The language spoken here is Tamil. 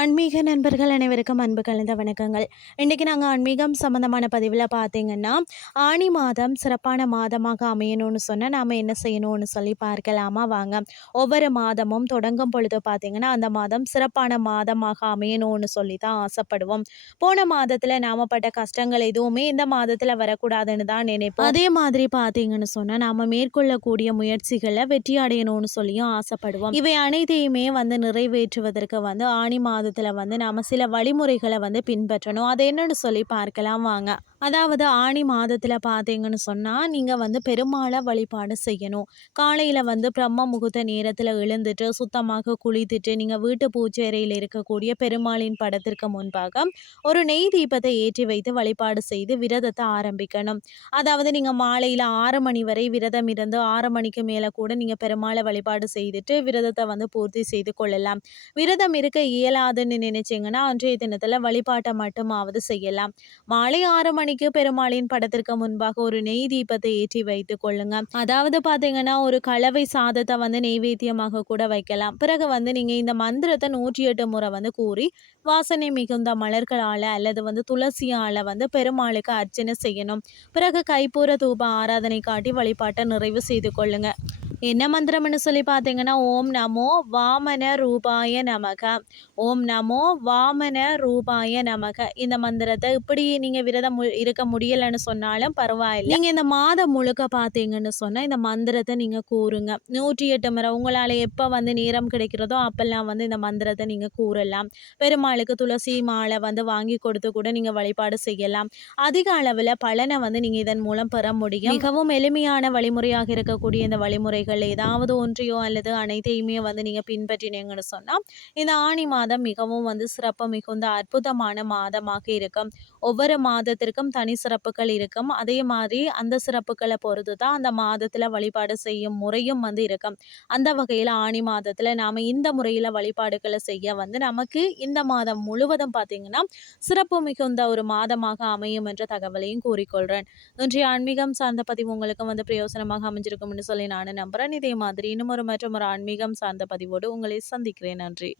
ஆன்மீக நண்பர்கள் அனைவருக்கும் அன்பு கலந்த வணக்கங்கள். இன்றைக்கி நாங்கள் ஆன்மீகம் சம்மந்தமான பதிவில் பார்த்தீங்கன்னா ஆணி மாதம் சிறப்பான மாதமாக அமையணும்னு சொன்னால் நாம் என்ன செய்யணும்னு சொல்லி பார்க்கலாமா வாங்க. ஒவ்வொரு மாதமும் தொடங்கும் பொழுது பார்த்திங்கன்னா அந்த மாதம் சிறப்பான மாதமாக அமையணும்னு சொல்லி தான் ஆசைப்படுவோம். போன மாதத்தில் நாம் பட்ட கஷ்டங்கள் எதுவுமே இந்த மாதத்தில் வரக்கூடாதுன்னு தான் நினைப்போம். அதே மாதிரி பார்த்தீங்கன்னு சொன்னால் நாம் மேற்கொள்ளக்கூடிய முயற்சிகளை வெற்றி அடையணும்னு சொல்லியும் ஆசைப்படுவோம். இவை அனைத்தையுமே வந்து நிறைவேற்றுவதற்கு வந்து ஆணி விதத்தில் வந்து நாம் சில வழிமுறைகளை வந்து பின்பற்றணும். அது என்னென்னு சொல்லி பார்க்கலாம் வாங்க. அதாவது ஆணி மாதத்தில் பார்த்தீங்கன்னு சொன்னால் நீங்கள் வந்து பெருமாளை வழிபாடு செய்யணும். காலையில் வந்து பிரம்ம முகூர்த்த நேரத்தில் எழுந்துட்டு சுத்தமாக குளித்துட்டு நீங்கள் வீட்டு பூச்சேரையில் இருக்கக்கூடிய பெருமாளின் படத்திற்கு முன்பாக ஒரு நெய் தீபத்தை ஏற்றி வைத்து வழிபாடு செய்து விரதத்தை ஆரம்பிக்கணும். அதாவது நீங்கள் மாலையில் ஆறு மணி வரை விரதம் இருந்து ஆறு மணிக்கு மேலே கூட நீங்கள் பெருமாளை வழிபாடு செய்துட்டு விரதத்தை வந்து பூர்த்தி செய்து கொள்ளலாம். விரதம் இருக்க இயலாதுன்னு நினைச்சிங்கன்னா அன்றைய தினத்தில் வழிபாட்டை மட்டுமாவது செய்யலாம். மாலை ஆறு மணி மணிக்கு பெருமாளின் படத்திற்கு முன்பாக ஒரு நெய் தீபத்தை ஏற்றி வைத்து கொள்ளுங்க. அதாவது பார்த்தீங்கன்னா ஒரு கலவை சாதத்தை வந்து நெய்வேத்தியமாக கூட வைக்கலாம். பிறகு வந்து நீங்கள் இந்த மந்திரத்தை நூற்றி எட்டு முறை வந்து கூறி வாசனை மிகுந்த மலர்களால் அல்லது வந்து துளசியால் வந்து பெருமாளுக்கு அர்ச்சனை செய்யணும். பிறகு கைப்பூர தூப ஆராதனை காட்டி வழிபாட்டை நிறைவு செய்து கொள்ளுங்க. என்ன மந்திரம்னு சொல்லி பார்த்தீங்கன்னா ஓம் நமோ வாமன ரூபாய நமக. ஓம் நமோ வாமன ரூபாய நமக. இந்த மந்திரத்தை இப்படி நீங்கள் விரதம் இருக்க முடியலைன்னு சொன்னாலும் பரவாயில்லை. நீங்கள் இந்த மாதம் முழுக்க பார்த்தீங்கன்னு சொன்னால் இந்த மந்திரத்தை நீங்கள் கூறுங்க. நூற்றி எட்டு முறை உங்களால் எப்போ வந்து நேரம் கிடைக்கிறதோ அப்பெல்லாம் வந்து இந்த மந்திரத்தை நீங்கள் கூறலாம். பெருமாளுக்கு துளசி மாலை வந்து வாங்கி கொடுத்து கூட நீங்கள் வழிபாடு செய்யலாம். அதிக அளவில் பலனை வந்து நீங்கள் இதன் மூலம் பெற முடியும். மிகவும் எளிமையான வழிமுறையாக இருக்கக்கூடிய இந்த வழிமுறைகள் வழிமுறைகள் ஏதாவது ஒன்றையோ அல்லது அனைத்தையுமே வந்து நீங்கள் பின்பற்றினீங்கன்னு சொன்னால் இந்த ஆணி மாதம் மிகவும் வந்து சிறப்பு மிகுந்த அற்புதமான மாதமாக இருக்கும். ஒவ்வொரு மாதத்திற்கும் தனி சிறப்புகள் இருக்கும். அதே மாதிரி அந்த சிறப்புகளை பொறுத்து தான் அந்த மாதத்தில் வழிபாடு செய்யும் முறையும் வந்து இருக்கும். அந்த வகையில் ஆணி மாதத்தில் நாம் இந்த முறையில் வழிபாடுகளை செய்ய வந்து நமக்கு இந்த மாதம் முழுவதும் பார்த்திங்கன்னா சிறப்பு மிகுந்த ஒரு மாதமாக அமையும் என்ற தகவலையும் கூறிக்கொள்கிறேன் இன்றைய ஆன்மீகம் சார்ந்த பதிவு உங்களுக்கு வந்து பிரயோசனமாக அமைஞ்சிருக்கும்னு சொல்லி நான் நம்புகிறேன் இதே மாதிரி இன்னும் ஒரு மற்றும் ஒரு ஆன்மீகம் சார்ந்த பதிவோடு உங்களை சந்திக்கிறேன். நன்றி.